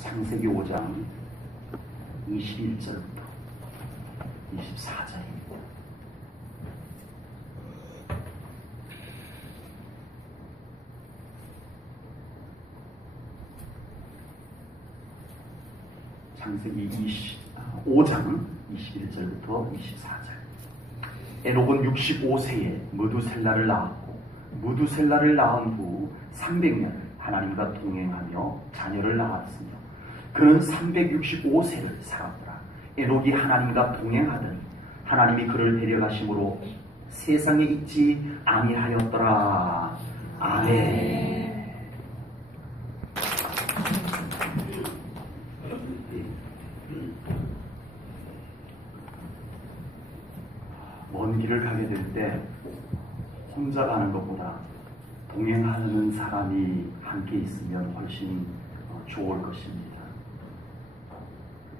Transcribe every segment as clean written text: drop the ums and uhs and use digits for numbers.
창세기 5장 21절부터 24절입니다. 창세기 5장 21절부터 24절. 에녹은 65세에 무두셀라를 낳았고 무두셀라를 낳은 후 300년을 하나님과 동행하며 자녀를 낳았으며 그는 365세를 살았더라. 에녹이 하나님과 동행하더니 하나님이 그를 데려가심으로 세상에 있지 아니하였더라. 아멘. 먼 길을 가게 될 때 혼자 가는 것보다 동행하는 사람이 함께 있으면 훨씬 좋을 것입니다.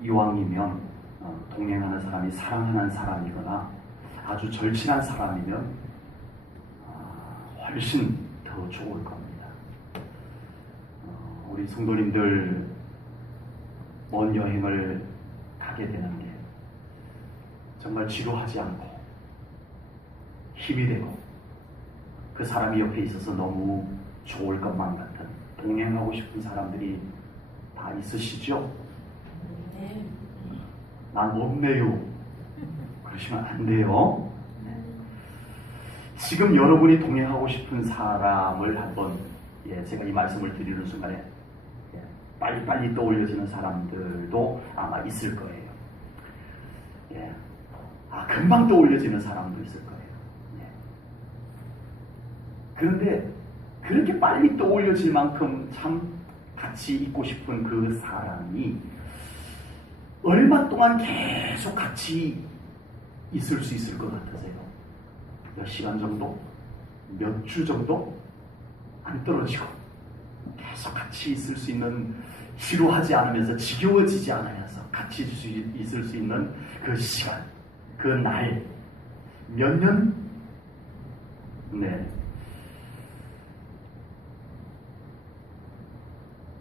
이왕이면 동행하는 사람이 사랑하는 사람이거나 아주 절친한 사람이면 훨씬 더 좋을 겁니다. 우리 성도님들 먼 여행을 가게 되는 게 정말 지루하지 않고 힘이 되고 그 사람이 옆에 있어서 너무 좋을 것만 같은 동행하고 싶은 사람들이 다 있으시죠? 네. 난 없네요. 그러시면 안 돼요. 지금 여러분이 동행하고 싶은 사람을 한번 제가 이 말씀을 드리는 순간에 빨리빨리 떠올려지는 사람들도 아마 있을 거예요. 금방 떠올려지는 사람도 있을 거예요. 그런데 그렇게 빨리 떠올려질 만큼 참 같이 있고 싶은 그 사람이 얼마 동안 계속 같이 있을 수 있을 것 같으세요? 몇 시간 정도? 몇 주 정도? 안 떨어지고 계속 같이 있을 수 있는, 지루하지 않으면서 지겨워지지 않으면서 같이 있을 수 있는 그 시간, 그 날, 몇 년? 네.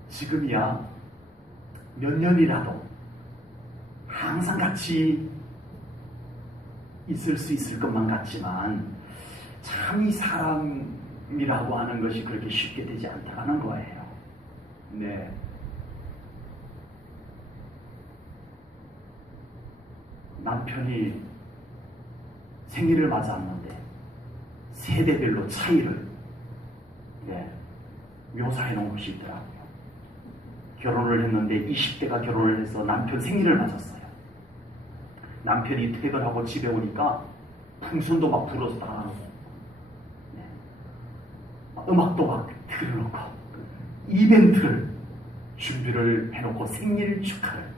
지금이야 몇 년이라도 항상 같이 있을 수 있을 것만 같지만 참 이 사람이라고 하는 것이 그렇게 쉽게 되지 않다는 거예요. 네. 남편이 생일을 맞았는데 세대별로 차이를 묘사해 놓은 것이 있더라고요. 결혼을 했는데 20대가 결혼을 해서 남편 생일을 맞았어요. 남편이 퇴근하고 집에 오니까 풍선도 막 불어서 나가고 음악도 막 틀어놓고 이벤트를 준비를 해놓고 생일 축하를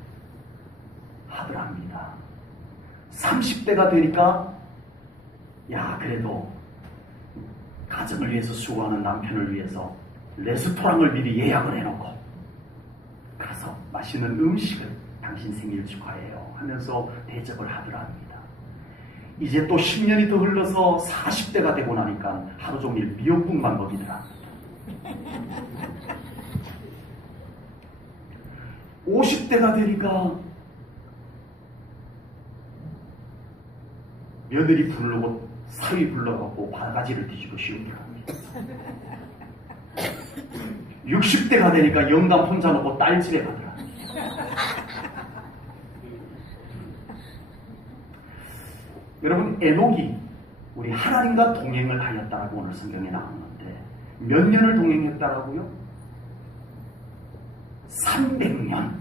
하더랍니다. 30대가 되니까 그래도 가정을 위해서 수고하는 남편을 위해서 레스토랑을 미리 예약을 해놓고 가서 맛있는 음식을 당신 생일 축하해요 하면서 대접을 하더랍니다. 이제 또 10년이 더 흘러서 40대가 되고 나니까 하루 종일 미역국만 먹이더랍니다. 50대가 되니까 며느리 부르고 사위 불러갖고 바가지를 뒤집어 씌우더랍니다. 60대가 되니까 영감 혼자 놓고 딸 집에 가더라. 여러분, 에녹이 우리 하나님과 동행을 하였다라고 오늘 성경에 나왔는데 몇 년을 동행했다라고요? 300년.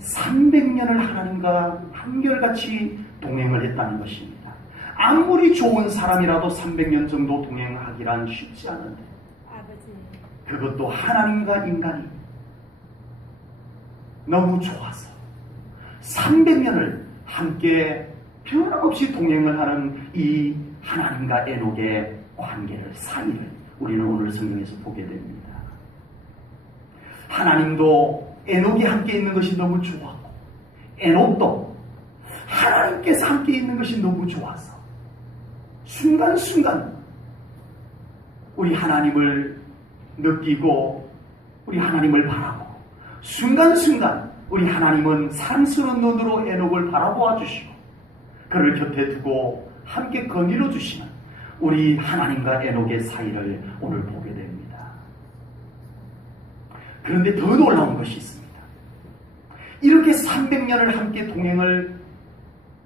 300년을 하나님과 한결같이 동행을 했다는 것입니다. 아무리 좋은 사람이라도 300년 정도 동행하기란 쉽지 않은데 그것도 하나님과 인간이 너무 좋아서 300년을 함께 변함없이 동행을 하는 이 하나님과 에녹의 관계를, 사이를 우리는 오늘 성경에서 보게 됩니다. 하나님도 에녹이 함께 있는 것이 너무 좋았고 에녹도 하나님께서 함께 있는 것이 너무 좋아서 순간순간 우리 하나님을 느끼고 우리 하나님을 바라보고 순간순간 우리 하나님은 사랑스러운 눈으로 에녹을 바라보아 주시고 그를 곁에 두고 함께 거닐어 주시는 우리 하나님과 에녹의 사이를 오늘 보게 됩니다. 그런데 더 놀라운 것이 있습니다. 이렇게 300년을 함께 동행을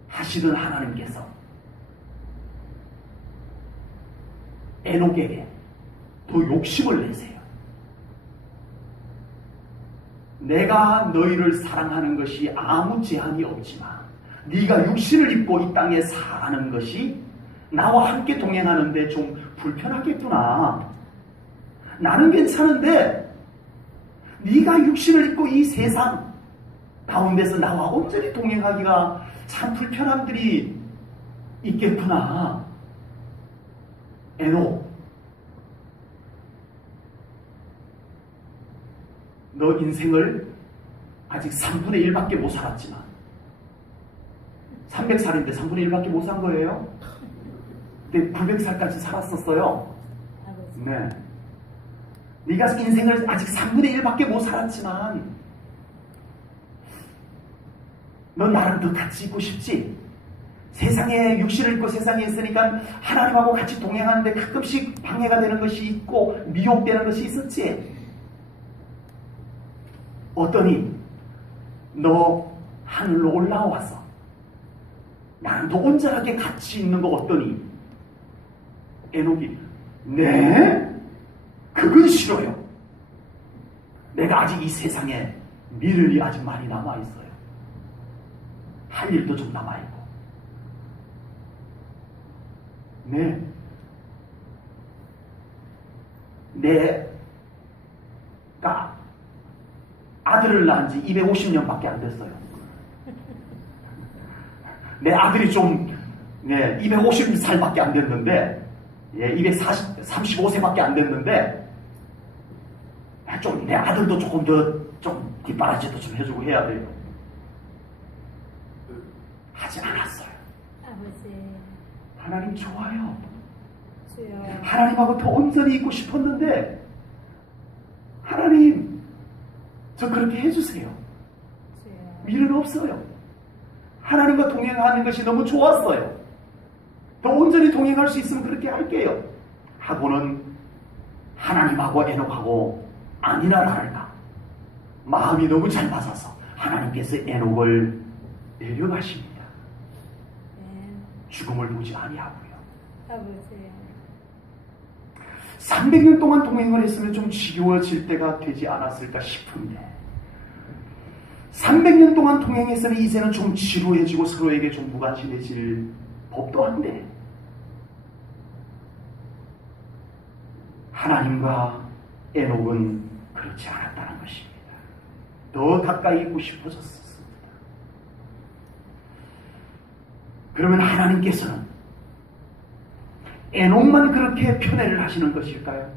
하시던 하나님께서 에녹에게 더 욕심을 내세요. 내가 너희를 사랑하는 것이 아무 제한이 없지만 네가 육신을 입고 이 땅에 사는 것이 나와 함께 동행하는데 좀 불편하겠구나. 나는 괜찮은데 네가 육신을 입고 이 세상 가운데서 나와 온전히 동행하기가 참 불편함들이 있겠구나. 에녹, 너 인생을 아직 3분의 1밖에 못 살았지만 300살인데 3분의 1밖에 못 산 거예요. 근데 900살까지 살았었어요. 네. 네가 인생을 아직 3분의 1밖에 못 살았지만 넌 나랑 더 같이 있고 싶지? 세상에 육신을 입고 세상에 있으니까 하나님하고 같이 동행하는데 가끔씩 방해가 되는 것이 있고 미혹되는 것이 있었지? 어떠니 너 하늘로 올라와서 나랑 더 온전하게 같이 있는 거 어떠니? 에녹이 네? 그건 싫어요. 내가 아직 이 세상에 미룰 일이 아직 많이 남아있어요. 할 일도 좀 남아있고. 네. 내가 아들을 낳은 지 250년밖에 안 됐어요. 내 아들이 좀, 250살밖에 안 됐는데, 235세밖에 안 됐는데, 좀, 내 아들도 조금 더, 좀, 뒷바라지도 좀 해주고 해야 돼요. 하지 않았어요. 아버지. 하나님 좋아요. 주여. 하나님하고 더 온전히 있고 싶었는데, 하나님, 저 그렇게 해주세요. 주여. 미련 없어요. 하나님과 동행하는 것이 너무 좋았어요. 더 온전히 동행할 수 있으면 그렇게 할게요. 하고는 하나님하고 에녹하고 아니나 다를까 마음이 너무 잘 맞아서 하나님께서 에녹을 내려가십니다. 네. 죽음을 보지 아니하고요. 아버지. 300년 동안 동행을 했으면 좀 지겨워질 때가 되지 않았을까 싶은데 300년 동안 동행했으니 이제는 좀 지루해지고 서로에게 좀 무관심해질 법도 한데 하나님과 에녹은 그렇지 않았다는 것입니다. 더 가까이 있고 싶어졌습니다. 그러면 하나님께서는 에녹만 그렇게 편애를 하시는 것일까요?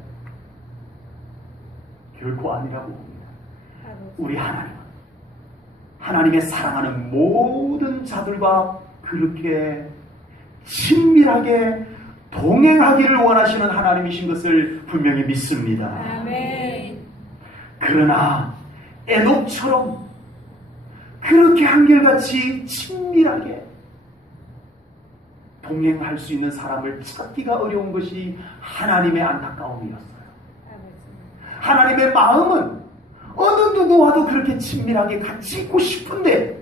결코 아니라고 봅니다. 우리 하나님의 사랑하는 모든 자들과 그렇게 친밀하게 동행하기를 원하시는 하나님이신 것을 분명히 믿습니다. 아멘. 그러나 에녹처럼 그렇게 한결같이 친밀하게 동행할 수 있는 사람을 찾기가 어려운 것이 하나님의 안타까움이었어요. 하나님의 마음은 어느 누구와도 그렇게 친밀하게 같이 있고 싶은데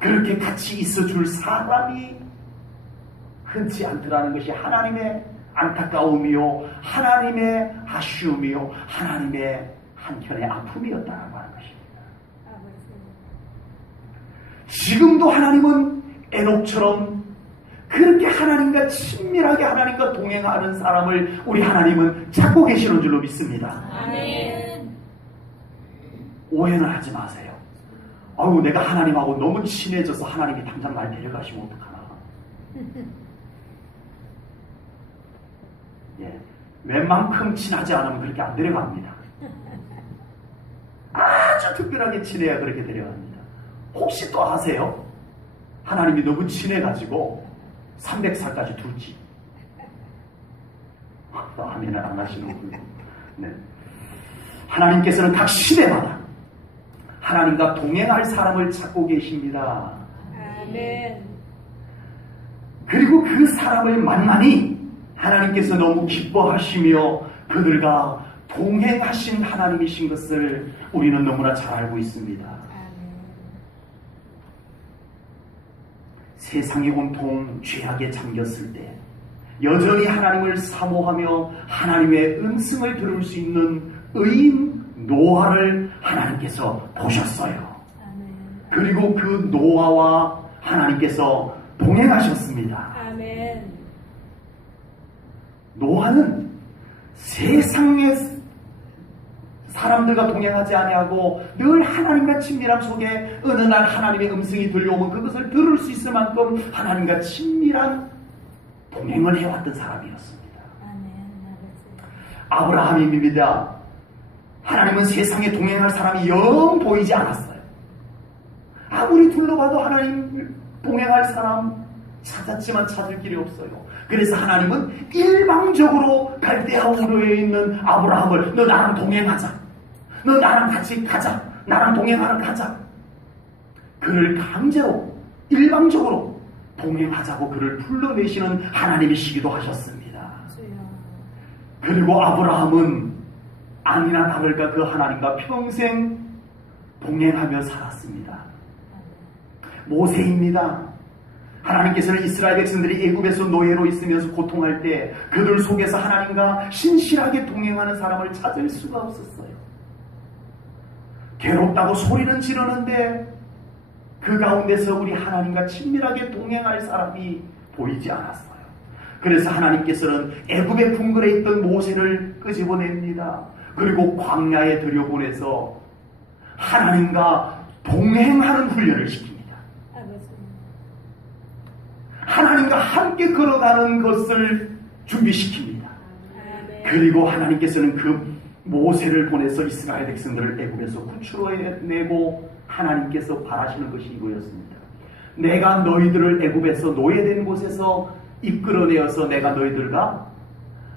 그렇게 같이 있어줄 사람이 흔치 않더라는 것이 하나님의 안타까움이요 하나님의 아쉬움이요 하나님의 한켠의 아픔이었다라고 하는 것입니다. 지금도 하나님은 에녹처럼 그렇게 하나님과 친밀하게 하나님과 동행하는 사람을 우리 하나님은 찾고 계시는 줄로 믿습니다. 아멘. 오해는 하지 마세요. 아유, 내가 하나님하고 너무 친해져서 하나님이 당장 날 데려가시면 어떡하나. 예, 웬만큼 친하지 않으면 그렇게 안 데려갑니다. 아주 특별하게 친해야 그렇게 데려갑니다. 혹시 또 아세요? 하나님이 너무 친해가지고 300살까지 둘지. 아멘을 안 하시는군요. 네. 하나님께서는 각 시대마다 하나님과 동행할 사람을 찾고 계십니다. 아멘. 그리고 그 사람을 만나니 하나님께서 너무 기뻐하시며 그들과 동행하신 하나님이신 것을 우리는 너무나 잘 알고 있습니다. 아멘. 세상이 온통 죄악에 잠겼을 때 여전히 하나님을 사모하며 하나님의 음성을 들을 수 있는 의인 노아를 하나님께서 보셨어요. 아멘. 그리고 그 노아와 하나님께서 동행하셨습니다. 아멘. 노아는 세상의 사람들과 동행하지 아니하고 늘 하나님과 친밀함 속에 어느 날 하나님의 음성이 들려오면 그것을 들을 수 있을 만큼 하나님과 친밀한 동행을 해왔던 사람이었습니다. 아멘. 아브라함입니다. 하나님은 세상에 동행할 사람이 영 보이지 않았어요. 아무리 둘러봐도 하나님 동행할 사람 찾았지만 찾을 길이 없어요. 그래서 하나님은 일방적으로 갈대아 우르에 있는 아브라함을 너 나랑 동행하자. 너 나랑 같이 가자. 나랑 동행하러 가자. 그를 강제로 일방적으로 동행하자고 그를 불러내시는 하나님이시기도 하셨습니다. 주여. 그리고 아브라함은 아니나 다를까 그 하나님과 평생 동행하며 살았습니다. 모세입니다. 하나님께서는 이스라엘 백성들이 애굽에서 노예로 있으면서 고통할 때 그들 속에서 하나님과 신실하게 동행하는 사람을 찾을 수가 없었어요. 괴롭다고 소리는 지르는데 그 가운데서 우리 하나님과 친밀하게 동행할 사람이 보이지 않았어요. 그래서 하나님께서는 애굽에 궁궐에 있던 모세를 끄집어냅니다. 그리고 광야에 들여보내서 하나님과 동행하는 훈련을 시킵니다. 하나님과 함께 걸어가는 것을 준비시킵니다. 그리고 하나님께서는 그 모세를 보내서 이스라엘 백성들을 애굽에서 구출해내고 하나님께서 바라시는 것이 이거였습니다. 내가 너희들을 애굽에서 노예된 곳에서 이끌어내어서 내가 너희들과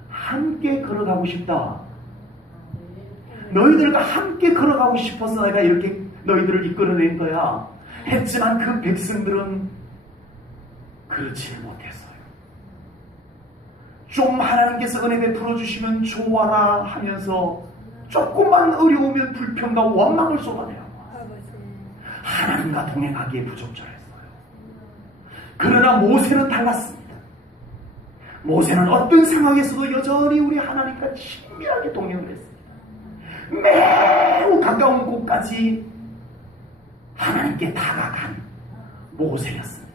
함께 걸어가고 싶다. 너희들과 함께 걸어가고 싶어서 내가 이렇게 너희들을 이끌어낸 거야. 했지만 그 백성들은 그렇지 못했어요. 좀 하나님께서 은혜 베풀어 주시면 좋아라 하면서 조금만 어려우면 불평과 원망을 쏟아내요. 하나님과 동행하기에 부적절했어요. 그러나 모세는 달랐습니다. 모세는 어떤 상황에서도 여전히 우리 하나님과 친밀하게 동행을 했습니다. 매우 가까운 곳까지 하나님께 다가간 모세였습니다.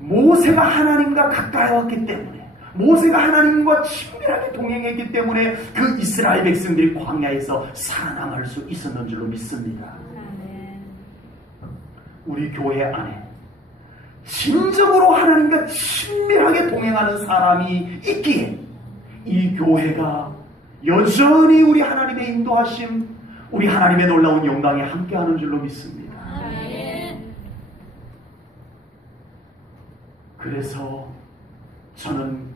모세가 하나님과 가까이 왔기 때문에, 모세가 하나님과 친밀하게 동행했기 때문에 그 이스라엘 백성들이 광야에서 살아남을 수 있었는 줄로 믿습니다. 우리 교회 안에 진정으로 하나님과 친밀하게 동행하는 사람이 있기에 이 교회가 여전히 우리 하나님의 인도하심, 우리 하나님의 놀라운 영광에 함께하는 줄로 믿습니다. 그래서 저는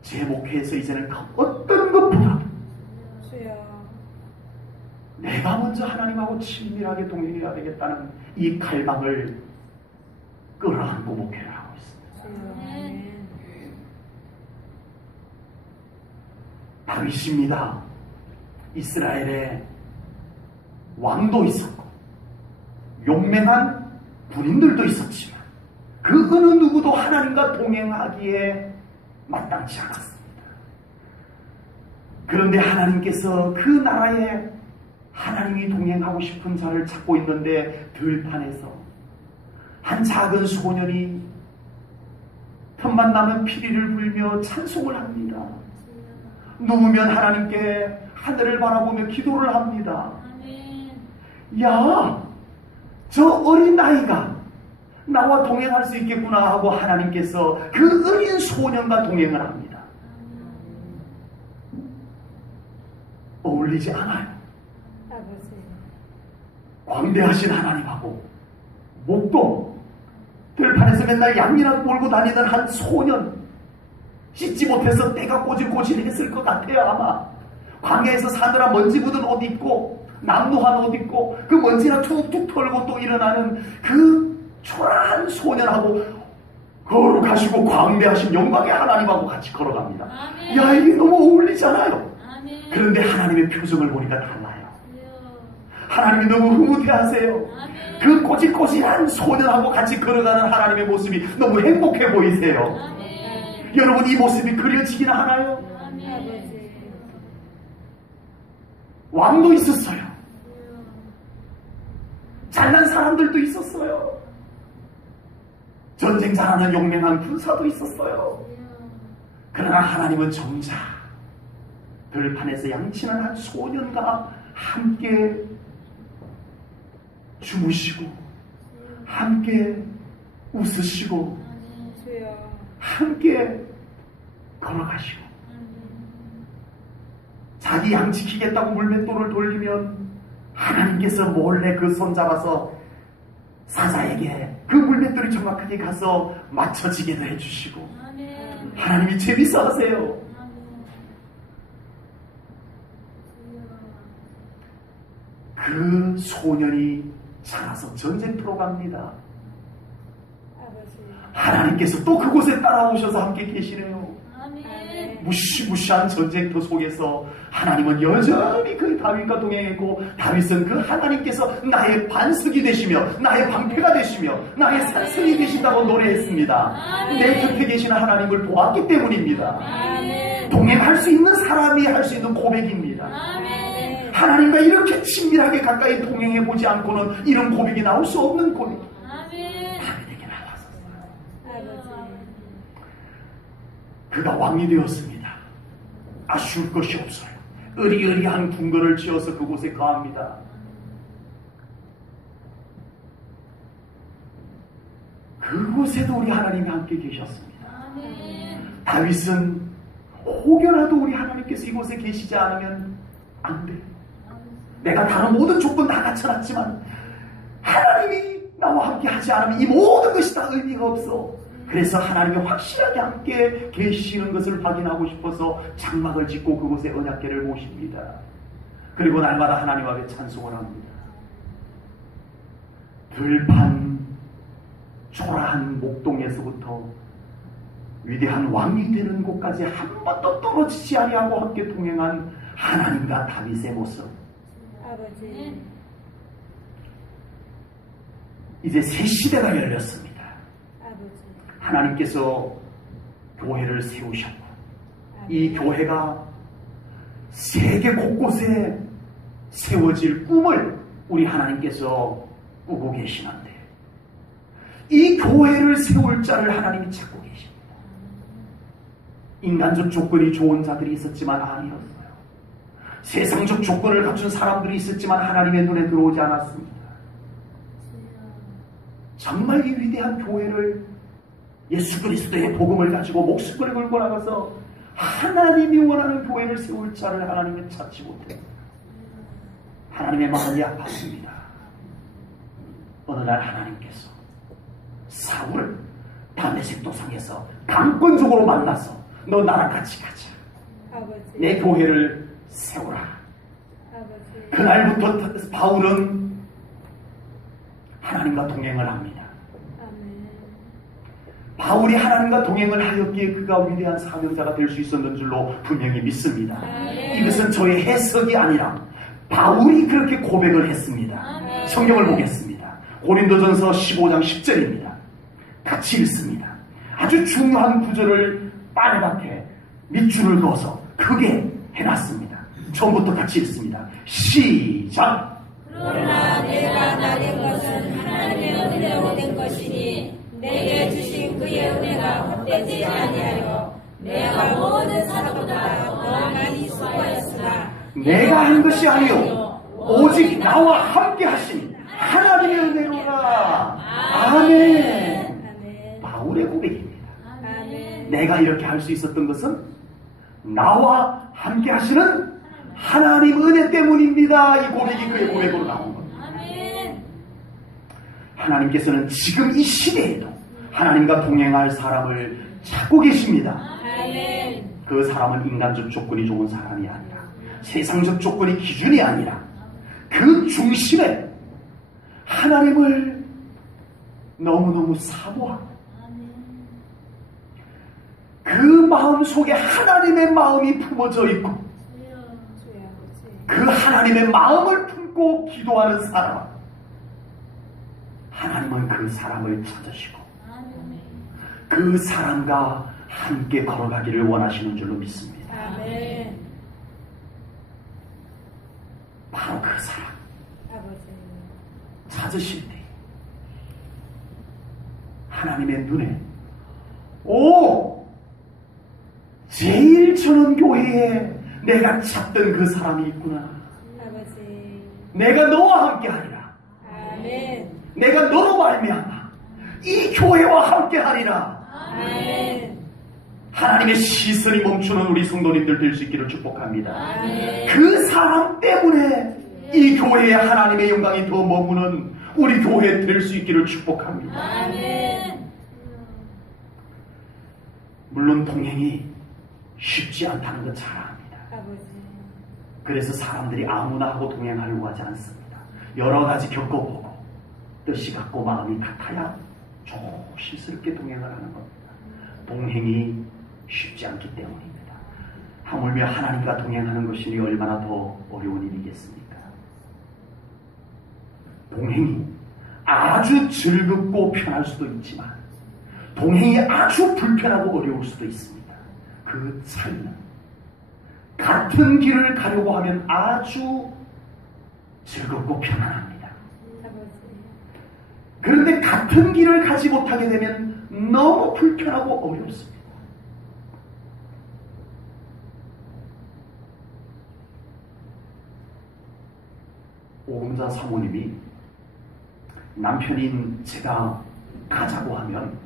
제 목회에서 이제는 어떤 것보다 내가 먼저 하나님하고 친밀하게 동행해야 되겠다는 이 갈망을 끌어안고 목회를 하고 있습니다. 다윗입니다. 이스라엘에 왕도 있었고 용맹한 군인들도 있었지만 그 어느 누구도 하나님과 동행하기에 마땅치 않았습니다. 그런데 하나님께서 그 나라에 하나님이 동행하고 싶은 자를 찾고 있는데 들판에서 한 작은 소년이 틈만 나면 피리를 불며 찬송을 합니다. 누우면 하나님께 하늘을 바라보며 기도를 합니다. 야, 저 어린 아이가 나와 동행할 수 있겠구나 하고 하나님께서 그 어린 소년과 동행을 합니다. 어울리지 않아요. 광대하신 하나님하고 목동 들판에서 맨날 양이나 몰고 다니던 한 소년, 씻지 못해서 때가 꼬질꼬질했을 것 같아요. 아마 광야에서 사느라 먼지 묻은 옷 입고 남노한 옷 입고 그 먼지나 툭툭 털고 또 일어나는 그 초라한 소년하고 걸어가시고 광대하신 영광의 하나님하고 같이 걸어갑니다. 아멘. 야, 이게 너무 어울리잖아요. 아멘. 그런데 하나님의 표정을 보니까 달라요. 하나님이 너무 흐뭇해하세요. 아멘. 그 꼬질꼬질한 소년하고 같이 걸어가는 하나님의 모습이 너무 행복해 보이세요. 아멘. 여러분, 이 모습이 그려지긴 하나요? 아버지. 왕도 있었어요. 잘난 사람들도 있었어요. 전쟁 잘하는 용맹한 군사도 있었어요. 그러나 하나님은 정작 들판에서 양치는 한 소년과 함께 주무시고 함께 웃으시고 주여. 함께 걸어가시고 자기 양 지키겠다고 물맷돌을 돌리면 하나님께서 몰래 그 손 잡아서 사자에게 그 물맷돌이 정확하게 가서 맞춰지게도 해주시고 아멘. 하나님이 재밌어 하세요. 그 소년이 자라서 전쟁터로 갑니다. 아버지. 하나님께서 또 그곳에 따라오셔서 함께 계시네요. 아멘. 무시무시한 전쟁터 속에서 하나님은 여전히 그 다윗과 동행했고, 다윗은 그 하나님께서 나의 반석이 되시며 나의 방패가 되시며 나의 산성이 되신다고 노래했습니다. 내 곁에 계시는 하나님을 보았기 때문입니다. 아멘. 동행할 수 있는 사람이 할 수 있는 고백입니다. 아멘. 하나님과 이렇게 친밀하게 가까이 동행해 보지 않고는 이런 고백이 나올 수 없는 고백. 아멘. 다윗에게 나왔었어요. 아버지. 그가 왕이 되었습니다. 아쉬울 것이 없어요. 으리으리한 궁궐을 지어서 그곳에 거합니다. 그곳에도 우리 하나님이 함께 계셨습니다. 아멘. 다윗은 혹여라도 우리 하나님께서 이곳에 계시지 않으면 안 돼. 내가 다른 모든 조건 다 갖춰놨지만 하나님이 나와 함께 하지 않으면 이 모든 것이 다 의미가 없어. 그래서 하나님이 확실하게 함께 계시는 것을 확인하고 싶어서 장막을 짓고 그곳에 언약궤를 모십니다. 그리고 날마다 하나님 앞에 찬송을 합니다. 들판 초라한 목동에서부터 위대한 왕이 되는 곳까지 한 번도 떨어지지 아니하고 함께 동행한 하나님과 다윗의 모습. 아버지. 이제 새 시대가 열렸습니다. 아버지. 하나님께서 교회를 세우셨고 이 교회가 세계 곳곳에 세워질 꿈을 우리 하나님께서 꾸고 계시는데 이 교회를 세울 자를 하나님이 찾고 계십니다. 인간적 조건이 좋은 자들이 있었지만 아니었어요. 세상적 조건을 갖춘 사람들이 있었지만 하나님의 눈에 들어오지 않았습니다. 정말 이 위대한 교회를 예수 그리스도의 복음을 가지고 목숨을 걸고 나가서 하나님이 원하는 교회를 세울 자를 하나님은 찾지 못해요. 하나님의 마음이 아팠습니다. 어느 날 하나님께서 사울을 다메섹 도상에서 강권적으로 만나서 너 나랑 같이 가자. 아버지. 내 교회를 세우라. 아버지. 그날부터 바울은 하나님과 동행을 합니다. 아멘. 바울이 하나님과 동행을 하였기에 그가 위대한 사명자가 될 수 있었는 줄로 분명히 믿습니다. 이것은 저의 해석이 아니라 바울이 그렇게 고백을 했습니다. 성경을 보겠습니다. 고린도전서 15장 10절입니다. 같이 읽습니다. 아주 중요한 구절을 빨갛게 밑줄을 그어서 크게 해놨습니다. 처음부터 같이 읽습니다. 시작! 그러나 내가 나된 것은 하나님의 은혜로 된 것이니 내게 주신 그의 은혜가 헛되지 아니하여 내가 모든 사람보다 더 많이 수고하였으나 내가 한 것이 아니요 오직 나와 함께 하신 하나님의 은혜로라. 아멘. 아멘. 바울의 고백입니다. 아멘. 내가 이렇게 할 수 있었던 것은 나와 함께 하시는 하나님 은혜 때문입니다. 이 고백이 그의 고백으로 나온 겁니다. 아멘. 하나님께서는 지금 이 시대에도 하나님과 동행할 사람을 찾고 계십니다. 아멘. 그 사람은 인간적 조건이 좋은 사람이 아니라 세상적 조건이 기준이 아니라 그 중심에 하나님을 너무너무 사모하고 그 마음 속에 하나님의 마음이 품어져 있고 그 하나님의 마음을 품고 기도하는 사람, 하나님은 그 사람을 찾으시고 그 사람과 함께 걸어가기를 원하시는 줄로 믿습니다. 바로 그 사람 찾으실 때 하나님의 눈에 제일 저는 교회에 내가 찾던 그 사람이 있구나. 내가 너와 함께 하리라. 내가 너로 말미암아 이 교회와 함께 하리라. 하나님의 시선이 멈추는 우리 성도님들 될 수 있기를 축복합니다. 그 사람 때문에 이 교회에 하나님의 영광이 더 머무는 우리 교회 될 수 있기를 축복합니다. 물론 동행이 쉽지 않다는 것 잘 압니다. 그래서 사람들이 아무나 하고 동행하려고 하지 않습니다. 여러 가지 겪어보고 뜻이 같고 마음이 같아야 조심스럽게 동행을 하는 겁니다. 동행이 쉽지 않기 때문입니다. 하물며 하나님과 동행하는 것이 얼마나 더 어려운 일이겠습니까? 동행이 아주 즐겁고 편할 수도 있지만 동행이 아주 불편하고 어려울 수도 있습니다. 그 차이는 같은 길을 가려고 하면 아주 즐겁고 편안합니다. 그런데 같은 길을 가지 못하게 되면 너무 불편하고 어렵습니다. 오금자 사모님이 남편인 제가 가자고 하면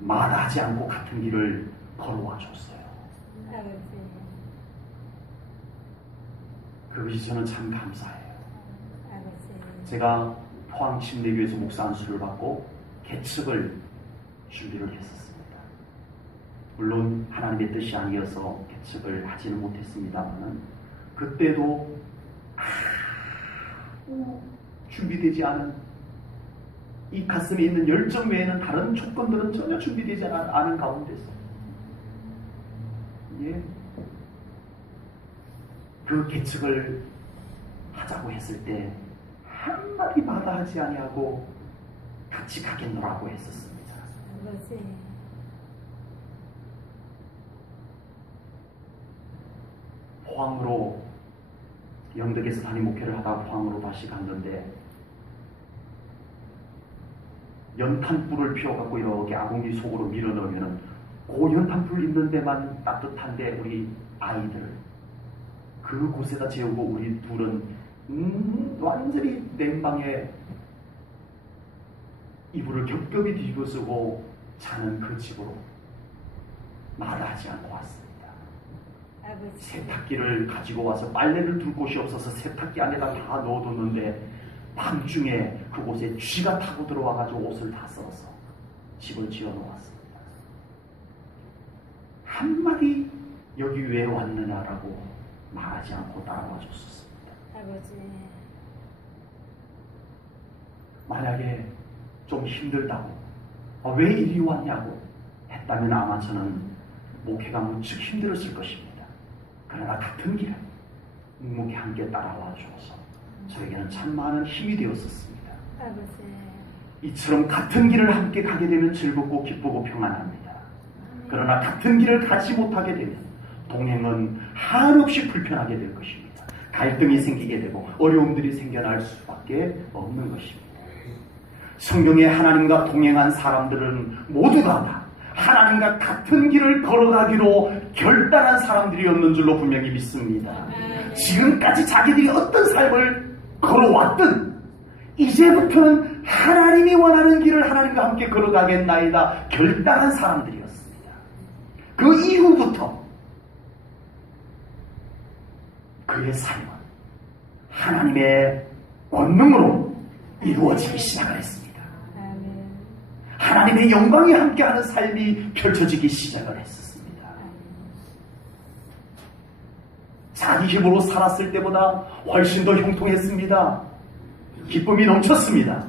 마다하지 않고 같은 길을 걸어와 줬어요. 그것이 저는 참 감사해요. 제가 포항 침례교회에서 목사 안수를 받고 개척을 준비를 했었습니다. 물론 하나님의 뜻이 아니어서 개척을 하지는 못했습니다만 그때도 준비되지 않은 이 가슴에 있는 열정 외에는 다른 조건들은 전혀 준비되지 않은 가운데서 그 개척을 하자고 했을 때 한마디 마다하지 아니하고 같이 가겠노라고 했었습니다. 포항으로 영덕에서 담임 목회를 하다가 포항으로 다시 갔는데 연탄불을 피워갖고 이렇게 아궁이 속으로 밀어넣으면 그 연탄불 있는 데만 따뜻한데 우리 아이들을 그곳에다 재우고 우리 둘은 완전히 냉방에 이불을 겹겹이 뒤집어 쓰고 자는 그 집으로 마다하지 않고 왔습니다. 세탁기를 가지고 와서 빨래를 둘 곳이 없어서 세탁기 안에다 다 넣어뒀는데 밤중에 그곳에 쥐가 타고 들어와가지고 옷을 다 썰어서 집을 지어 놓았습니다. 한마디 여기 왜 왔느냐라고 말하지 않고 따라와 줬었습니다. 만약에 좀 힘들다고 왜 이리 왔냐고 했다면 아마 저는 목회가 무척 힘들었을 것입니다. 그러나 같은 길을 묵묵히 함께 따라와 주어서 저에게는 참 많은 힘이 되었었습니다. 이처럼 같은 길을 함께 가게 되면 즐겁고 기쁘고 평안합니다. 그러나 같은 길을 가지 못하게 되면 동행은 한없이 불편하게 될 것입니다. 갈등이 생기게 되고 어려움들이 생겨날 수밖에 없는 것입니다. 성경에 하나님과 동행한 사람들은 모두가 다 하나님과 같은 길을 걸어가기로 결단한 사람들이었는 줄로 분명히 믿습니다. 지금까지 자기들이 어떤 삶을 걸어왔든 이제부터는 하나님이 원하는 길을 하나님과 함께 걸어가겠나이다 결단한 사람들이었습니다. 그 이후부터 그의 삶은 하나님의 권능으로 이루어지기 시작을 했습니다. 하나님의 영광이 함께하는 삶이 펼쳐지기 시작을 했었습니다. 자기 힘으로 살았을 때보다 훨씬 더 형통했습니다. 기쁨이 넘쳤습니다.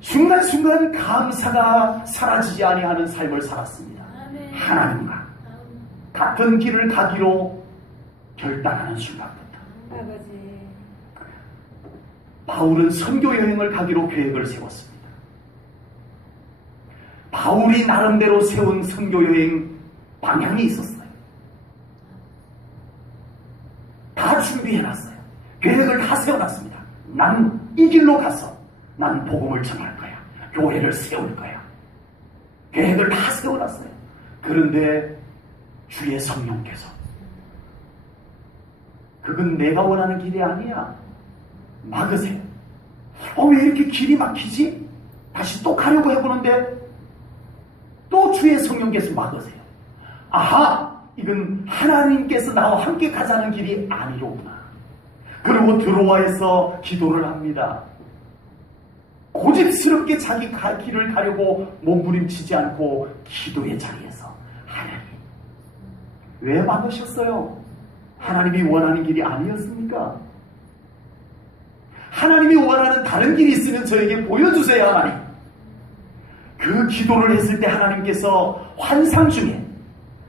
순간순간 감사가 사라지지 아니하는 삶을 살았습니다. 하나님과 같은 길을 가기로 결단하는 순간부터 바울은 선교 여행을 가기로 계획을 세웠습니다. 바울이 나름대로 세운 선교 여행 방향이 있었어요. 다 준비해놨어요. 계획을 다 세워놨습니다. 난 이 길로 가서 난 복음을 전할 거야. 교회를 세울 거야. 계획을 다 세워놨어요. 그런데 주의 성령께서 그건 내가 원하는 길이 아니야. 막으세요. 왜 이렇게 길이 막히지? 다시 또 가려고 해보는데 또 주의 성령께서 막으세요. 아하! 이건 하나님께서 나와 함께 가자는 길이 아니로구나. 그리고 들어와서 기도를 합니다. 고집스럽게 자기 길을 가려고 몸부림치지 않고 기도의 자리에서 하나님 왜 막으셨어요? 하나님이 원하는 길이 아니었습니까? 하나님이 원하는 다른 길이 있으면 저에게 보여주세요. 하나님. 그 기도를 했을 때 하나님께서 환상 중에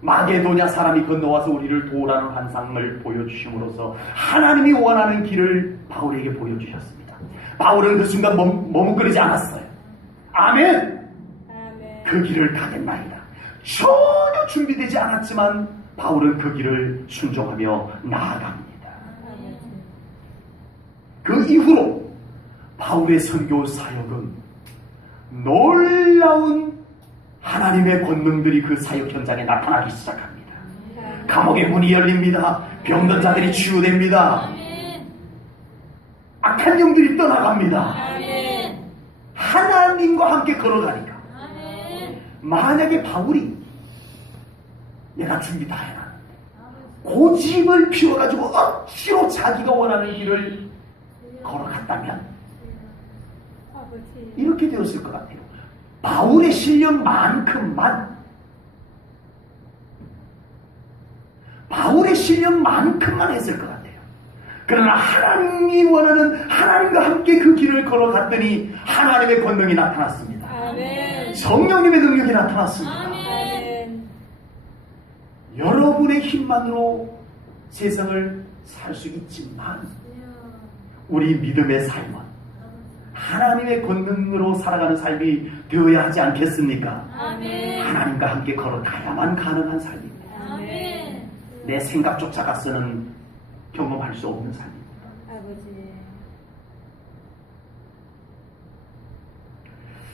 마게도냐 사람이 건너와서 우리를 도우라는 환상을 보여주심으로써 하나님이 원하는 길을 바울에게 보여주셨습니다. 바울은 그 순간 머뭇거리지 않았어요. 아멘! 그 길을 가겠나이다. 전혀 준비되지 않았지만 바울은 그 길을 순종하며 나아갑니다. 그 이후로 바울의 선교 사역은 놀라운 하나님의 권능들이 그 사역 현장에 나타나기 시작합니다. 감옥의 문이 열립니다. 병든 자들이 치유됩니다. 악한 영들이 떠나갑니다. 하나님과 함께 걸어가니까. 만약에 바울이 내가 준비 다 해놨는데 고집을 피워가지고 억지로 자기가 원하는 길을 걸어갔다면 이렇게 되었을 것 같아요. 바울의 실력만큼만 했을 것 같아요. 그러나 하나님이 원하는 하나님과 함께 그 길을 걸어갔더니 하나님의 권능이 나타났습니다. 아멘. 성령님의 능력이 나타났습니다. 아멘. 여러분의 힘만으로 세상을 살 수 있지만 우리 믿음의 삶은 하나님의 권능으로 살아가는 삶이 되어야 하지 않겠습니까? 아멘. 하나님과 함께 걸어가야만 가능한 삶입니다. 아멘. 내 생각조차가서는 경험할 수 없는 삶입니다. 아버지.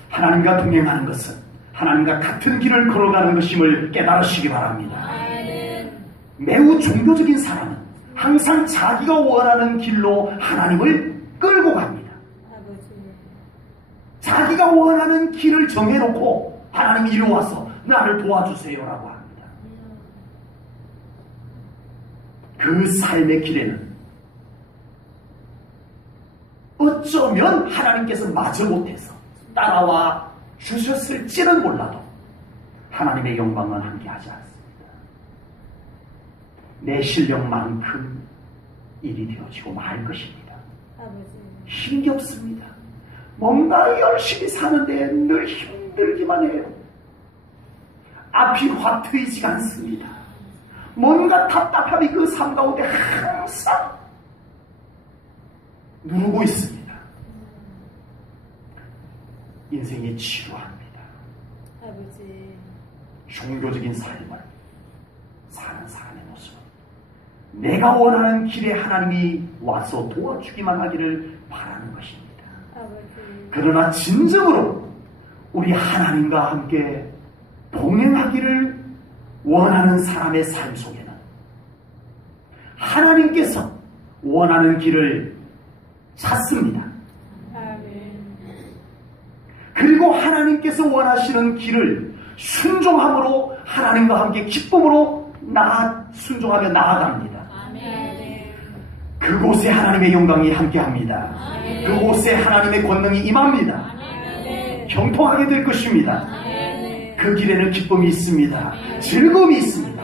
하나님과 동행하는 것은 하나님과 같은 길을 걸어가는 것임을 깨달으시기 바랍니다. 아멘. 매우 종교적인 사람은 항상 자기가 원하는 길로 하나님을 끌고 갑니다. 자기가 원하는 길을 정해놓고 하나님이 이리 와서 나를 도와주세요라고 합니다. 그 삶의 길에는 어쩌면 하나님께서 마저 못해서 따라와 주셨을지는 몰라도 하나님의 영광은 함께하지 않습니다. 내 실력만큼 일이 되어지고 말 것입니다. 힘겹습니다. 뭔가 열심히 사는데 늘 힘들기만 해요. 앞이 확 트이지가 않습니다. 뭔가 답답함이 그 삶 가운데 항상 누르고 있습니다. 인생이 지루합니다. 아버지. 종교적인 삶을 사는 사람의 모습은 내가 원하는 길에 하나님이 와서 도와주기만 하기를 바라는 것입니다. 그러나 진정으로 우리 하나님과 함께 동행하기를 원하는 사람의 삶 속에는 하나님께서 원하는 길을 찾습니다. 그리고 하나님께서 원하시는 길을 순종함으로 하나님과 함께 기쁨으로 순종하며 나아갑니다. 그곳에 하나님의 영광이 함께합니다. 그곳에 하나님의 권능이 임합니다. 형통하게 될 것입니다. 그 길에는 기쁨이 있습니다. 즐거움이 있습니다.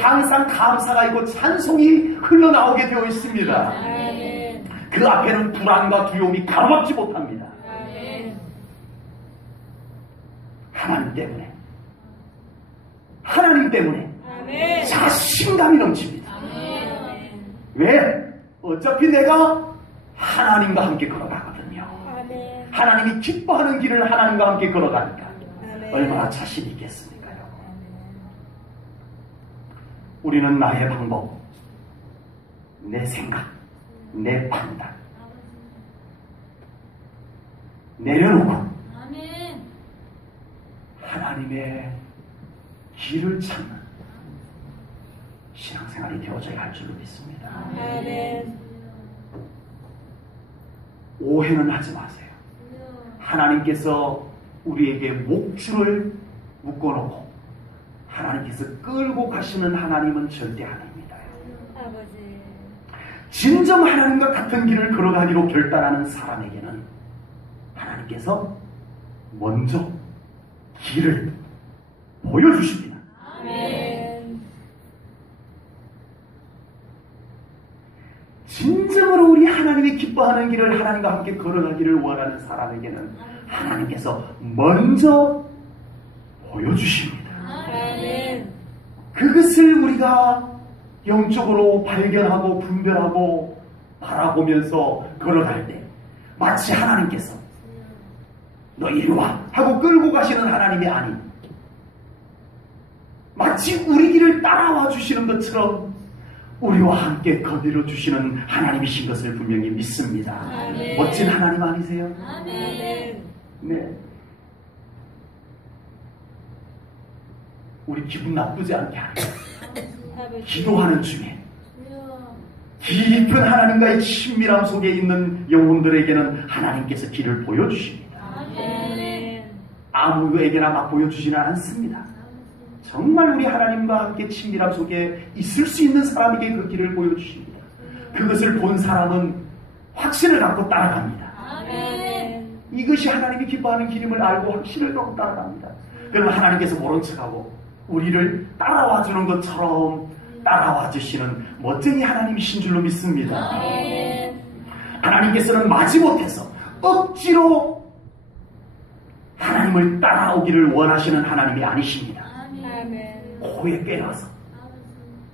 항상 감사가 있고 찬송이 흘러나오게 되어 있습니다. 아멘. 그 앞에는 불안과 두려움이 가로막지 못합니다. 아멘. 하나님 때문에, 하나님 때문에 아멘. 자신감이 넘칩니다. 아멘. 왜? 어차피 내가 하나님과 함께 걸어가거든요. 아멘. 하나님이 기뻐하는 길을 하나님과 함께 걸어가니까 아멘. 얼마나 자신 있겠습니까요? 우리는 나의 방법, 내 생각, 내 판단 내려놓고 아멘. 하나님의 길을 찾는 신앙생활이 되어져야 할 줄로 믿습니다. 아멘. 오해는 하지 마세요. 하나님께서 우리에게 목줄을 묶어놓고 하나님께서 끌고 가시는 하나님은 절대 아닙니다. 아버지. 진정 하나님과 같은 길을 걸어가기로 결단하는 사람에게는 하나님께서 먼저 길을 보여주십니다. 아멘. 진정으로 우리 하나님이 기뻐하는 길을 하나님과 함께 걸어가기를 원하는 사람에게는 하나님께서 먼저 보여주십니다. 아멘. 그것을 우리가 영적으로 발견하고 분별하고 바라보면서 걸어갈 때 마치 하나님께서 너 이리 와 하고 끌고 가시는 하나님이 아닌 마치 우리 길을 따라와 주시는 것처럼 우리와 함께 거들어 주시는 하나님이신 것을 분명히 믿습니다. 아멘. 멋진 하나님 아니세요? 아멘. 네. 우리 기분 나쁘지 않게 하는 아버지. 기도하는 중에 깊은 하나님과의 친밀함 속에 있는 영혼들에게는 하나님께서 길을 보여주십니다. 아멘. 아무에게나 막 보여주지는 않습니다. 정말 우리 하나님과 함께 친밀함 속에 있을 수 있는 사람에게 그 길을 보여주십니다. 그것을 본 사람은 확신을 갖고 따라갑니다. 아멘. 이것이 하나님이 기뻐하는 길임을 알고 확신을 갖고 따라갑니다. 그러면 하나님께서 모른 척하고 우리를 따라와 주는 것처럼 따라와 주시는 멋쟁이 하나님이신 줄로 믿습니다. 아멘. 하나님께서는 마지못해서 억지로 하나님을 따라오기를 원하시는 하나님이 아니십니다. 아멘. 코에 빼어서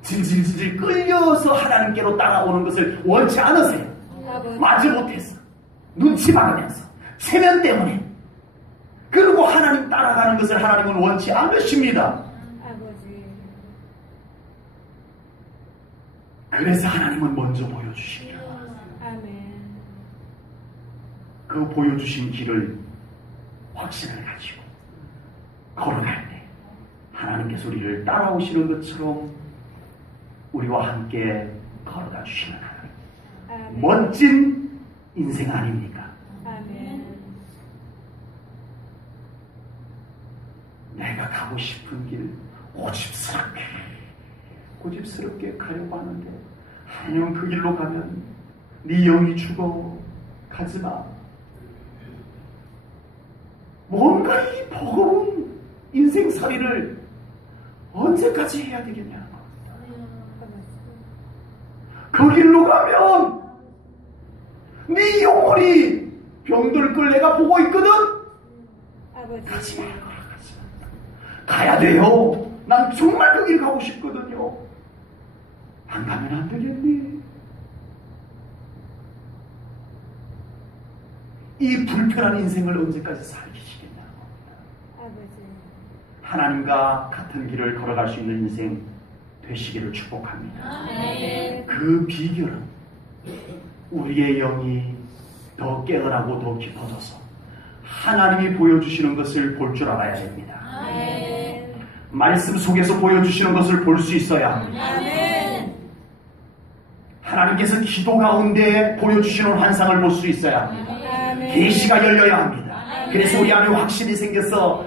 질질질질 끌려서 하나님께로 따라오는 것을 원치 않으세요. 아버지. 마지못해서 눈치 봐가면서 체면 때문에 그리고 하나님 따라가는 것을 하나님은 원치 않으십니다. 아버지. 그래서 하나님은 먼저 보여주십니다. 아멘. 그 보여주신 길을 확신을 가지고 걸어갈 때 하나님께서 우리를 따라오시는 것처럼 우리와 함께 걸어가 주시는 하나님. 아멘. 멋진 인생 아닙니까? 아멘. 내가 가고 싶은 길 고집스럽게 가려고 하는데 하나님은 그 길로 가면 네 영이 죽어 가지마. 뭔가 이 버거운 인생살이를 언제까지 해야 되겠냐. 그 길로 가면 네 영혼이 병들 내가 보고 있거든. 아버지. 가지 말거라. 가야 돼요. 난 정말 그 길 가고 싶거든요. 안 가면 안 되겠니? 이 불편한 인생을 언제까지 살기시겠냐고. 아버지. 하나님과 같은 길을 걸어갈 수 있는 인생 되시기를 축복합니다. 아멘. 그 비결은 우리의 영이 더 깨어나고 더 깊어져서 하나님이 보여주시는 것을 볼 줄 알아야 됩니다. 아멘. 말씀 속에서 보여주시는 것을 볼 수 있어야 합니다. 아멘. 하나님께서 기도 가운데 보여주시는 환상을 볼 수 있어야 합니다. 아멘. 계시가 열려야 합니다. 그래서 우리 안에 확신이 생겨서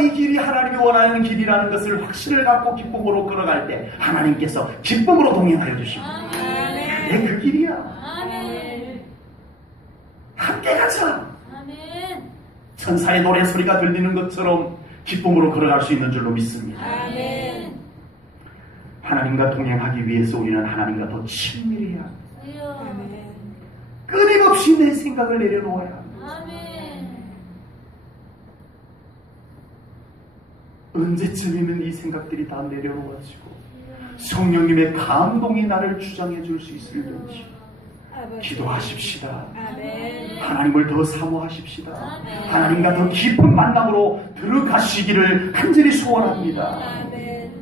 이 길이 하나님이 원하는 길이라는 것을 확신을 갖고 기쁨으로 걸어갈 때 하나님께서 기쁨으로 동행하여 주십니다. 아멘. 그게 그 길이야. 아멘. 함께 가자. 아멘. 천사의 노래소리가 들리는 것처럼 기쁨으로 걸어갈 수 있는 줄로 믿습니다. 아멘. 하나님과 동행하기 위해서 우리는 하나님과 더 친밀해야 합니다. 아멘. 끊임없이 내 생각을 내려놓아야 합니다. 아멘. 언제쯤이면 이 생각들이 다 내려놓아지고 성령님의 감동이 나를 주장해 줄 수 있을는지 기도하십시다. 아멘. 하나님을 더 사모하십시다. 아멘. 하나님과 더 깊은 만남으로 들어가시기를 간절히 소원합니다. 아멘.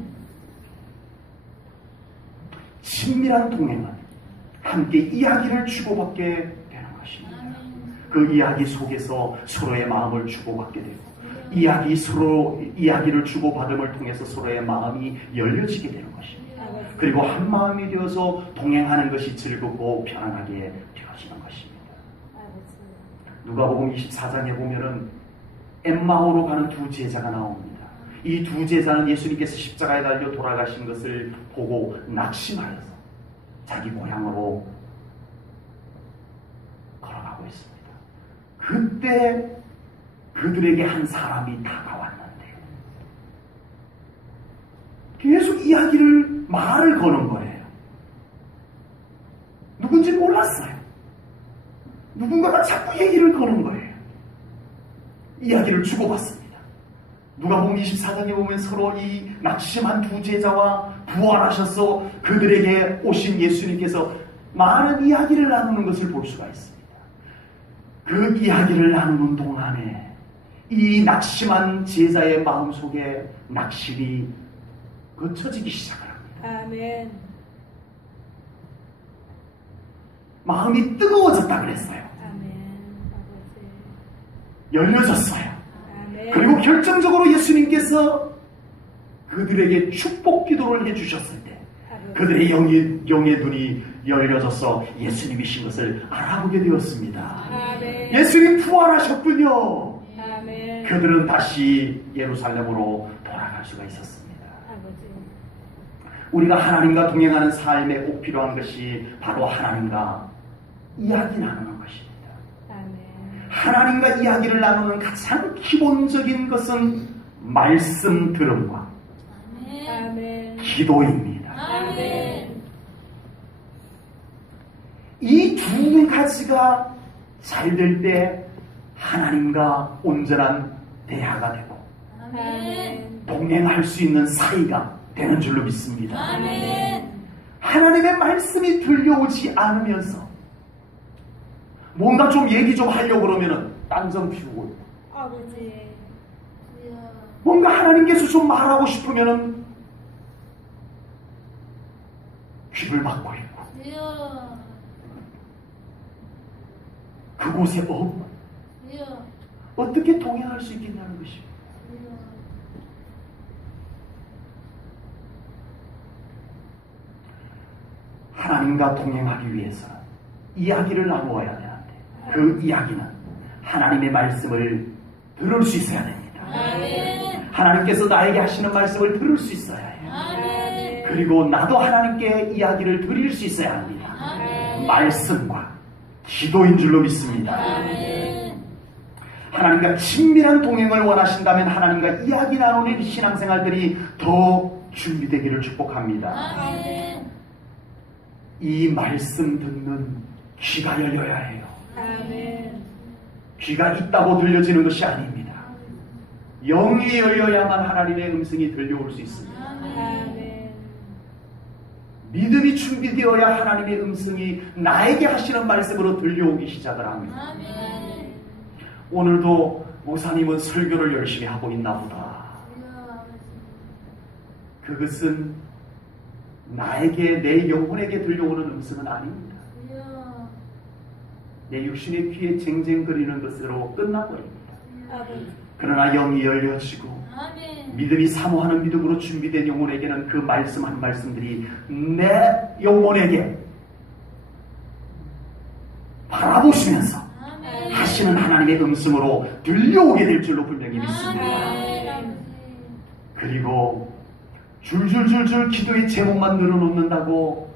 친밀한 동행은 함께 이야기를 주고받게 되는 것입니다. 그 이야기 속에서 서로의 마음을 주고받게 되고 이야기를 주고받음을 통해서 서로의 마음이 열려지게 되는 것입니다. 그리고 한 마음이 되어서 동행하는 것이 즐겁고 편안하게 되어지는 것입니다. 누가복음 24장에 보면은 엠마오로 가는 두 제자가 나옵니다. 이 두 제자는 예수님께서 십자가에 달려 돌아가신 것을 보고 낙심하여서 자기 고향으로 걸어가고 있습니다. 그때 그들에게 한 사람이 다가왔는데 계속 말을 거는 거예요. 누군지 몰랐어요. 누군가가 자꾸 얘기를 거는 거예요. 이야기를 주고받습니다. 누가복음 24장에 보면 서로 이 낙심한 두 제자와 부활하셔서 그들에게 오신 예수님께서 많은 이야기를 나누는 것을 볼 수가 있습니다. 그 이야기를 나누는 동안에 이 낙심한 제자의 마음속에 낙심이 거쳐지기 시작합니다. 아멘. 마음이 뜨거워졌다 그랬어요. 아멘. 열려졌어요. 아멘. 그리고 결정적으로 예수님께서 그들에게 축복 기도를 해주셨을 때 그들의 영의 눈이 열려져서 예수님이신 것을 알아보게 되었습니다. 아멘. 예수님 부활하셨군요. 아멘. 그들은 다시 예루살렘으로 돌아갈 수가 있었습니다. 우리가 하나님과 동행하는 삶에 꼭 필요한 것이 바로 하나님과 이야기 나누는 것입니다. 아멘. 하나님과 이야기를 나누는 가장 기본적인 것은 말씀 들음과 아멘. 기도입니다. 아멘. 이 두 가지가 잘 될 때 하나님과 온전한 대화가 되고 아멘. 동행할 수 있는 사이가 되는 줄로 믿습니다. 아멘. 하나님의 말씀이 들려오지 않으면서 뭔가 좀 얘기 좀 하려고 그러면은 딴정 피우고 아버지. 뭔가 하나님께서 좀 말하고 싶으면은 귀를 막고 있고 그곳에 어떻게 동행할 수 있겠냐는 것입니다. 하나님과 동행하기 위해서는 이야기를 나누어야 되는데 그 이야기는 하나님의 말씀을 들을 수 있어야 됩니다. 아멘. 하나님께서 나에게 하시는 말씀을 들을 수 있어야 해요. 아멘. 그리고 나도 하나님께 이야기를 드릴 수 있어야 합니다. 아멘. 말씀과 기도인 줄로 믿습니다. 아멘. 하나님과 친밀한 동행을 원하신다면 하나님과 이야기 나누는 신앙생활들이 더 준비되기를 축복합니다. 아멘. 이 말씀 듣는 귀가 열려야 해요. 아멘. 귀가 있다고 들려지는 것이 아닙니다. 영이 열려야만 하나님의 음성이 들려올 수 있습니다. 아멘. 믿음이 준비되어야 하나님의 음성이 나에게 하시는 말씀으로 들려오기 시작을 합니다. 아멘. 오늘도 목사님은 설교를 열심히 하고 있나 보다. 그것은 나에게, 내 영혼에게 들려오는 음성은 아닙니다. 내 육신의 귀에 쟁쟁거리는 것으로 끝나버립니다. 그러나 영이 열려지고 믿음이 사모하는 믿음으로 준비된 영혼에게는 그 말씀 한 말씀들이 내 영혼에게 바라보시면서 하시는 하나님의 음성으로 들려오게 될 줄로 분명히 믿습니다. 그리고 줄줄줄줄 기도의 제목만 늘어놓는다고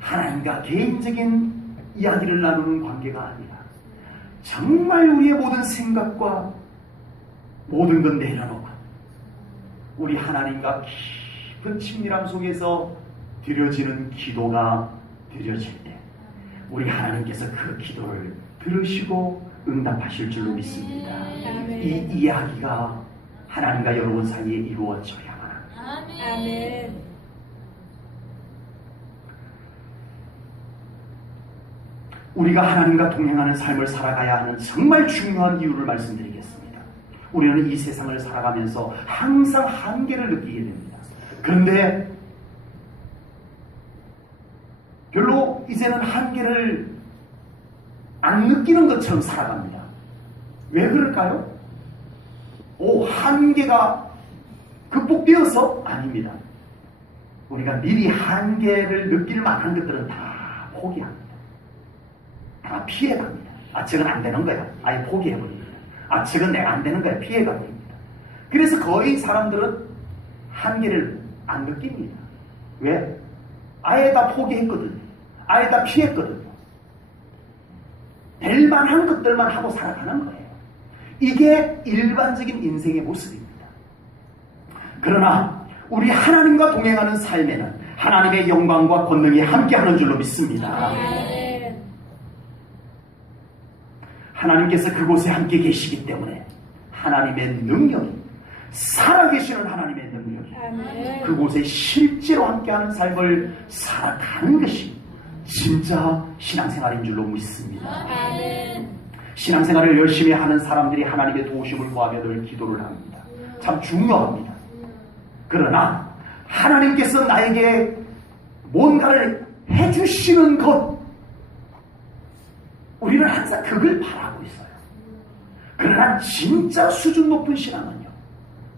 하나님과 개인적인 이야기를 나누는 관계가 아니라 정말 우리의 모든 생각과 모든 것 내려놓고 우리 하나님과 깊은 친밀함 속에서 드려지는 기도가 드려질 때 우리 하나님께서 그 기도를 들으시고 응답하실 줄로 믿습니다. 이 이야기가 하나님과 여러분 사이에 이루어져야만 합니다. 아멘. 우리가 하나님과 동행하는 삶을 살아가야 하는 정말 중요한 이유를 말씀드리겠습니다. 우리는 이 세상을 살아가면서 항상 한계를 느끼게 됩니다. 그런데 별로 이제는 한계를 안 느끼는 것처럼 살아갑니다. 왜 그럴까요? 한계가 극복되어서? 아닙니다. 우리가 미리 한계를 느낄 만한 것들은 다 포기합니다. 다 피해갑니다. 저건 안 되는 거야. 아예 포기해버립니다. 저건 내가 안 되는 거야. 피해가버립니다. 그래서 거의 사람들은 한계를 안 느낍니다. 왜? 아예 다 포기했거든요. 아예 다 피했거든요. 될 만한 것들만 하고 살아가는 거예요. 이게 일반적인 인생의 모습입니다. 그러나 우리 하나님과 동행하는 삶에는 하나님의 영광과 권능이 함께하는 줄로 믿습니다. 하나님께서 그곳에 함께 계시기 때문에 하나님의 능력이, 살아계시는 하나님의 능력이 그곳에 실제로 함께하는 삶을 살아가는 것이 진짜 신앙생활인 줄로 믿습니다. 신앙생활을 열심히 하는 사람들이 하나님의 도우심을 구하며 늘 기도를 합니다. 참 중요합니다. 그러나 하나님께서 나에게 뭔가를 해주시는 것, 우리는 항상 그걸 바라고 있어요. 그러나 진짜 수준 높은 신앙은요,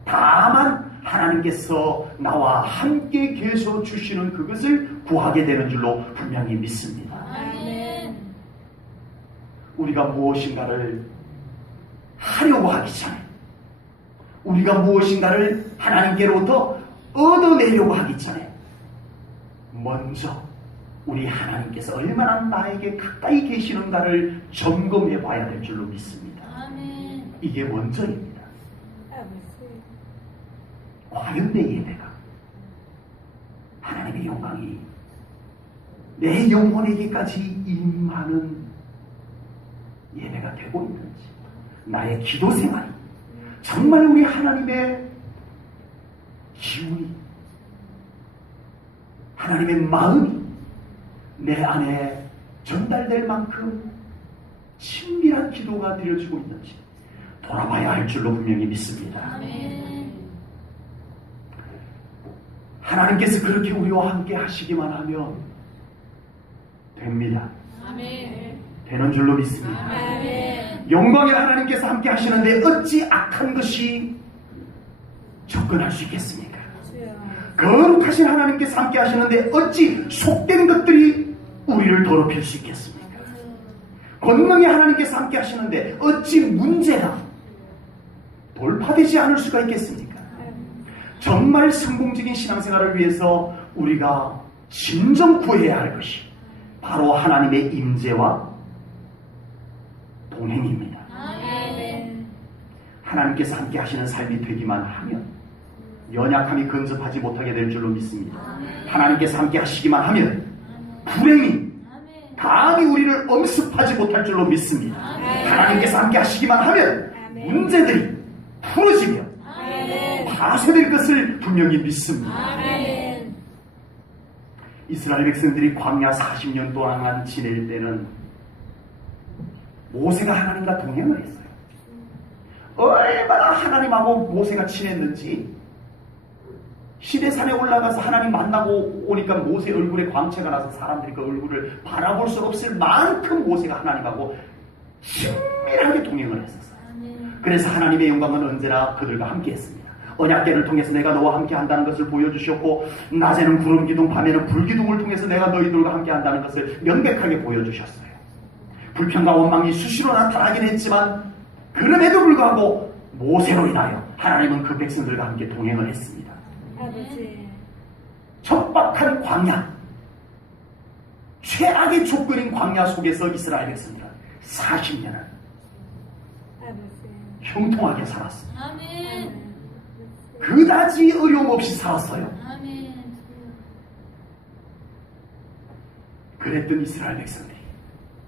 다만 하나님께서 나와 함께 계셔 주시는 그것을 구하게 되는 줄로 분명히 믿습니다. 우리가 무엇인가를 하려고 하기 전에, 우리가 무엇인가를 하나님께로부터 얻어내려고 하기 전에 먼저 우리 하나님께서 얼마나 나에게 가까이 계시는가를 점검해 봐야 될 줄로 믿습니다. 이게 먼저입니다. 과연 내 예배가 하나님의 영광이 내 영혼에게까지 임하는 예배가 되고 있는지, 나의 기도 생활이 정말 우리 하나님의 기운이, 하나님의 마음이 내 안에 전달될 만큼 친밀한 기도가 드려지고 있는지 돌아봐야 할 줄로 분명히 믿습니다. 하나님께서 그렇게 우리와 함께 하시기만 하면 됩니다. 되는 줄로 믿습니다. 영광의 하나님께서 함께 하시는데 어찌 악한 것이 접근할 수 있겠습니까? 거룩하신 하나님께서 함께 하시는데 어찌 속된 것들이 우리를 더럽힐 수 있겠습니까? 권능의 하나님께서 함께 하시는데 어찌 문제가 돌파되지 않을 수가 있겠습니까? 정말 성공적인 신앙생활을 위해서 우리가 진정 구해야 할 것이 바로 하나님의 임재와 동행입니다. 하나님께서 함께 하시는 삶이 되기만 하면 연약함이 근접하지 못하게 될 줄로 믿습니다. 하나님께서 함께 하시기만 하면 불행이 감히 우리를 엄습하지 못할 줄로 믿습니다. 하나님께서 함께 하시기만 하면 문제들이 풀어지며 파쇄될 것을 분명히 믿습니다. 이스라엘 백성들이 광야 40년 동안 지낼 때는 모세가 하나님과 동행을 했어요. 얼마나 하나님하고 모세가 친했는지, 시내산에 올라가서 하나님 만나고 오니까 모세 얼굴에 광채가 나서 사람들이 그 얼굴을 바라볼 수 없을 만큼 모세가 하나님하고 친밀하게 동행을 했었어요. 그래서 하나님의 영광은 언제나 그들과 함께 했습니다. 언약궤를 통해서 내가 너와 함께 한다는 것을 보여주셨고, 낮에는 구름기둥, 밤에는 불기둥을 통해서 내가 너희들과 함께 한다는 것을 명백하게 보여주셨어요. 불평과 원망이 수시로 나타나긴 했지만 그럼에도 불구하고 모세로 인하여 하나님은 그 백성들과 함께 동행을 했습니다. 척박한 광야, 최악의 조건인 광야 속에서 이스라엘 백성들은 40년을 형통하게 살았습니다. 그다지 어려움 없이 살았어요. 아멘. 그랬던 이스라엘 백성들이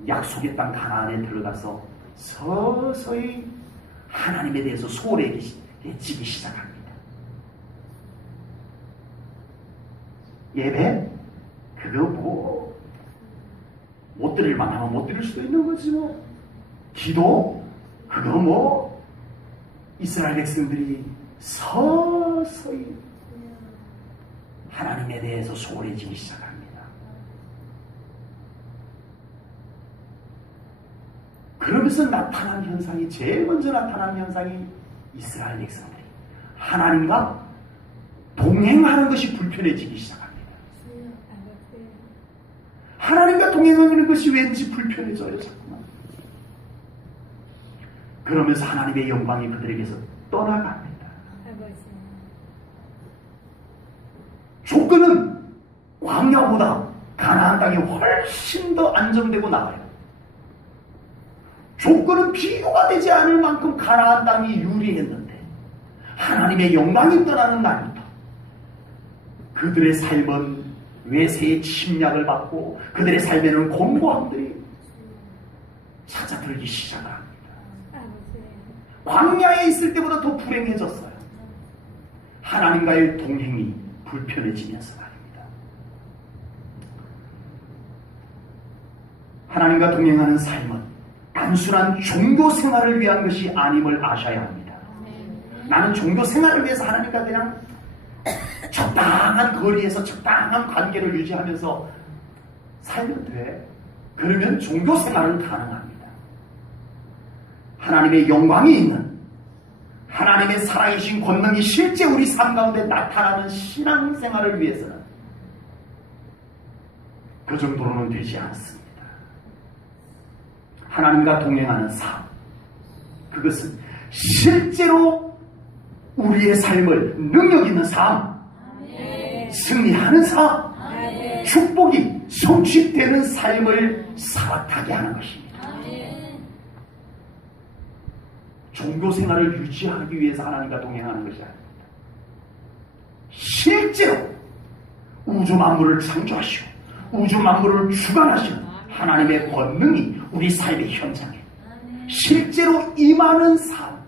약속의 땅 가나안에 들어가서 서서히 하나님에 대해서 소홀해지기 시작합니다. 예배? 그거 못 드릴 만하면 못 드릴 수도 있는 거지 뭐. 기도? 그거 이스라엘 백성들이 서서히 하나님에 대해서 소홀해지기 시작합니다. 그러면서 나타난 현상이, 제일 먼저 나타난 현상이 이스라엘 백성들이 하나님과 동행하는 것이 불편해지기 시작합니다. 하나님과 동행하는 것이 왠지 불편해져요, 자꾸만. 그러면서 하나님의 영광이 그들에게서 떠나갑니다. 조건은 광야보다 가나안 땅이 훨씬 더 안정되고 나아요. 조건은 비교가 되지 않을 만큼 가나안 땅이 유리했는데 하나님의 영광이 떠나는 날부터 그들의 삶은 외세의 침략을 받고 그들의 삶에는 공고함들이 찾아들기 시작을 합니다. 광야에 있을 때보다 더 불행해졌어요. 하나님과의 동행이 불편해지면서 말입니다. 하나님과 동행하는 삶은 단순한 종교 생활을 위한 것이 아님을 아셔야 합니다. 나는 종교 생활을 위해서 하나님과 그냥 적당한 거리에서 적당한 관계를 유지하면서 살면 돼. 그러면 종교 생활은 가능합니다. 하나님의 영광이 있는, 하나님의 살아계신 권능이 실제 우리 삶 가운데 나타나는 신앙생활을 위해서는 그 정도로는 되지 않습니다. 하나님과 동행하는 삶, 그것은 실제로 우리의 삶을 능력 있는 삶, 승리하는 삶, 축복이 성취되는 삶을 살아가게 하는 것입니다. 종교 생활을 유지하기 위해서 하나님과 동행하는 것이 아닙니다. 실제로 우주 만물을 창조하시고 우주 만물을 주관하시는 하나님의 권능이 우리 삶의 현장에 실제로 임하는 삶,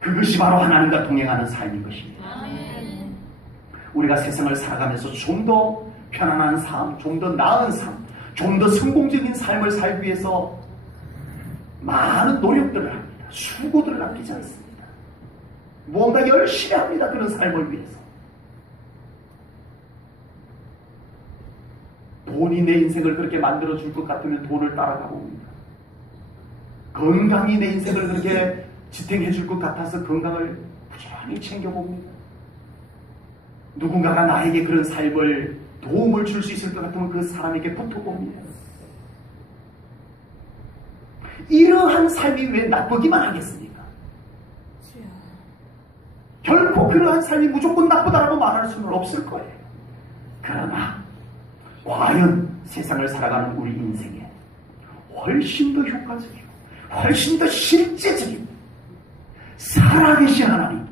그것이 바로 하나님과 동행하는 삶인 것입니다. 우리가 세상을 살아가면서 좀 더 편안한 삶, 좀 더 나은 삶, 좀 더 성공적인 삶을 살기 위해서 많은 노력들을 합니다. 수고들을 아끼지 않습니다. 무언가 열심히 합니다. 그런 삶을 위해서. 돈이 내 인생을 그렇게 만들어줄 것 같으면 돈을 따라가고 옵니다. 건강이 내 인생을 그렇게 지탱해줄 것 같아서 건강을 부지런히 챙겨봅니다. 누군가가 나에게 그런 삶을 도움을 줄 수 있을 것 같으면 그 사람에게 붙어봅니다. 이러한 삶이 왜 나쁘기만 하겠습니까? 결코 그러한 삶이 무조건 나쁘다라고 말할 수는 없을 거예요. 그러나 과연 세상을 살아가는 우리 인생에 훨씬 더 효과적이고 훨씬 더 실제적인 살아계신 하나님,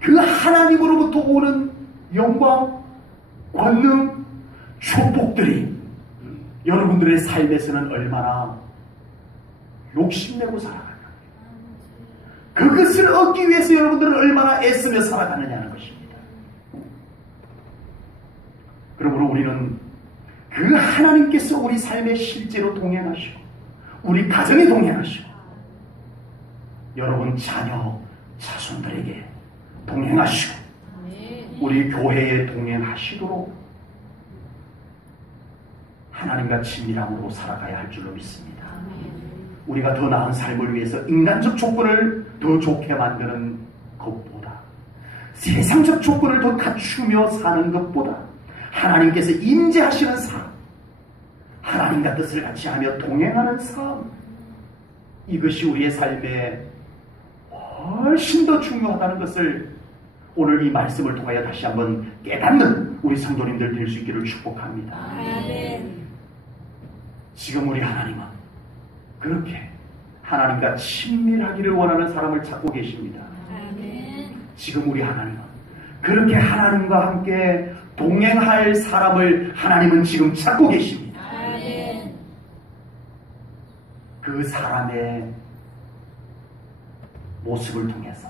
그 하나님으로부터 오는 영광, 권능, 축복들이 여러분들의 삶에서는 얼마나 욕심내고 살아가냐, 그것을 얻기 위해서 여러분들은 얼마나 애쓰며 살아가느냐는 것입니다. 그러므로 우리는 그 하나님께서 우리 삶에 실제로 동행하시고 우리 가정에 동행하시고 여러분 자녀, 자손들에게 동행하시고 우리 교회에 동행하시도록 하나님과 친밀함으로 살아가야 할 줄로 믿습니다. 우리가 더 나은 삶을 위해서 인간적 조건을 더 좋게 만드는 것보다 세상적 조건을 더 갖추며 사는 것보다 하나님께서 임재하시는 삶, 하나님과 뜻을 같이 하며 동행하는 삶, 이것이 우리의 삶에 훨씬 더 중요하다는 것을 오늘 이 말씀을 통하여 다시 한번 깨닫는 우리 성도님들 될 수 있기를 축복합니다. 지금 우리 하나님은 그렇게 하나님과 친밀하기를 원하는 사람을 찾고 계십니다. 지금 우리 하나님은 그렇게 하나님과 함께 동행할 사람을 하나님은 지금 찾고 계십니다. 그 사람의 모습을 통해서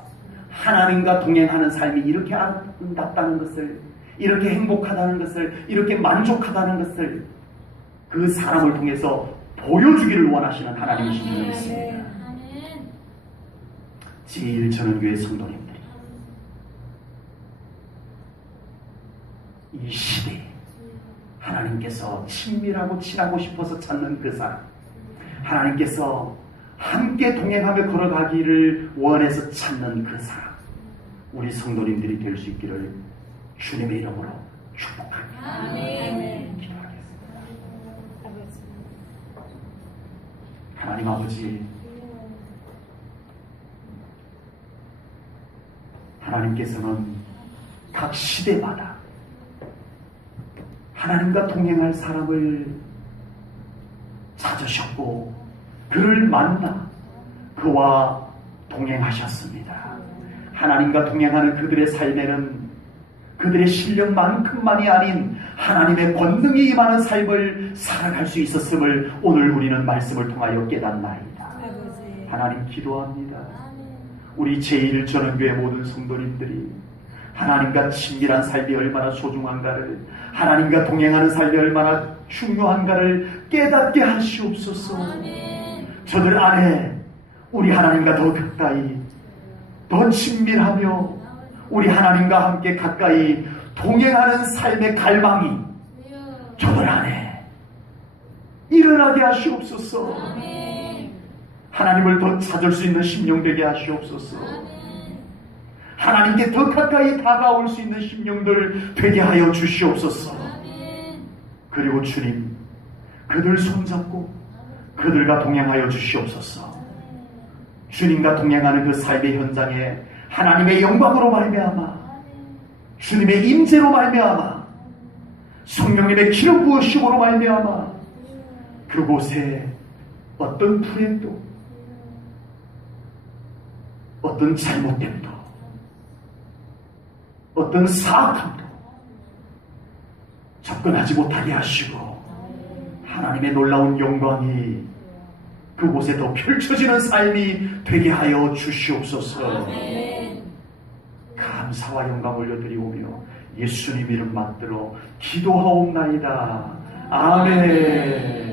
하나님과 동행하는 삶이 이렇게 아름답다는 것을, 이렇게 행복하다는 것을, 이렇게 만족하다는 것을 그 사람을 통해서 보여주기를 원하시는 하나님이신 줄 믿습니다. 제1전원교회 성도님들이 이 시대에 하나님께서 친밀하고 친하고 싶어서 찾는 그 사람, 하나님께서 함께 동행하며 걸어가기를 원해서 찾는 그 사람, 우리 성도님들이 될 수 있기를 주님의 이름으로 축복합니다. 기도하겠습니다. 하나님 아버지, 하나님께서는 각 시대마다 하나님과 동행할 사람을 찾으셨고 그를 만나 그와 동행하셨습니다. 하나님과 동행하는 그들의 삶에는 그들의 실력만큼만이 아닌 하나님의 권능이 임하는 삶을 살아갈 수 있었음을 오늘 우리는 말씀을 통하여 깨닫나이다. 하나님 기도합니다. 우리 제1전원교회 모든 성도님들이 하나님과 친밀한 삶이 얼마나 소중한가를, 하나님과 동행하는 삶이 얼마나 중요한가를 깨닫게 하시옵소서. 저들 안에 우리 하나님과 더 가까이, 더 친밀하며 우리 하나님과 함께 가까이 동행하는 삶의 갈망이 저들 안에 일어나게 하시옵소서. 하나님을 더 찾을 수 있는 심령 되게 하시옵소서. 하나님께 더 가까이 다가올 수 있는 심령들 되게 하여 주시옵소서. 그리고 주님, 그들 손잡고 그들과 동행하여 주시옵소서. 주님과 동행하는 그 삶의 현장에 하나님의 영광으로 말미암아, 주님의 임재로 말미암아, 성령님의 기름 부으심으로 말미암아 그곳에 어떤 불행도, 어떤 잘못됨도, 어떤 사악함도 접근하지 못하게 하시고 하나님의 놀라운 영광이 그곳에 더 펼쳐지는 삶이 되게 하여 주시옵소서. 감사와 영광 올려드리오며 예수님 이름 받들어 기도하옵나이다. 아멘.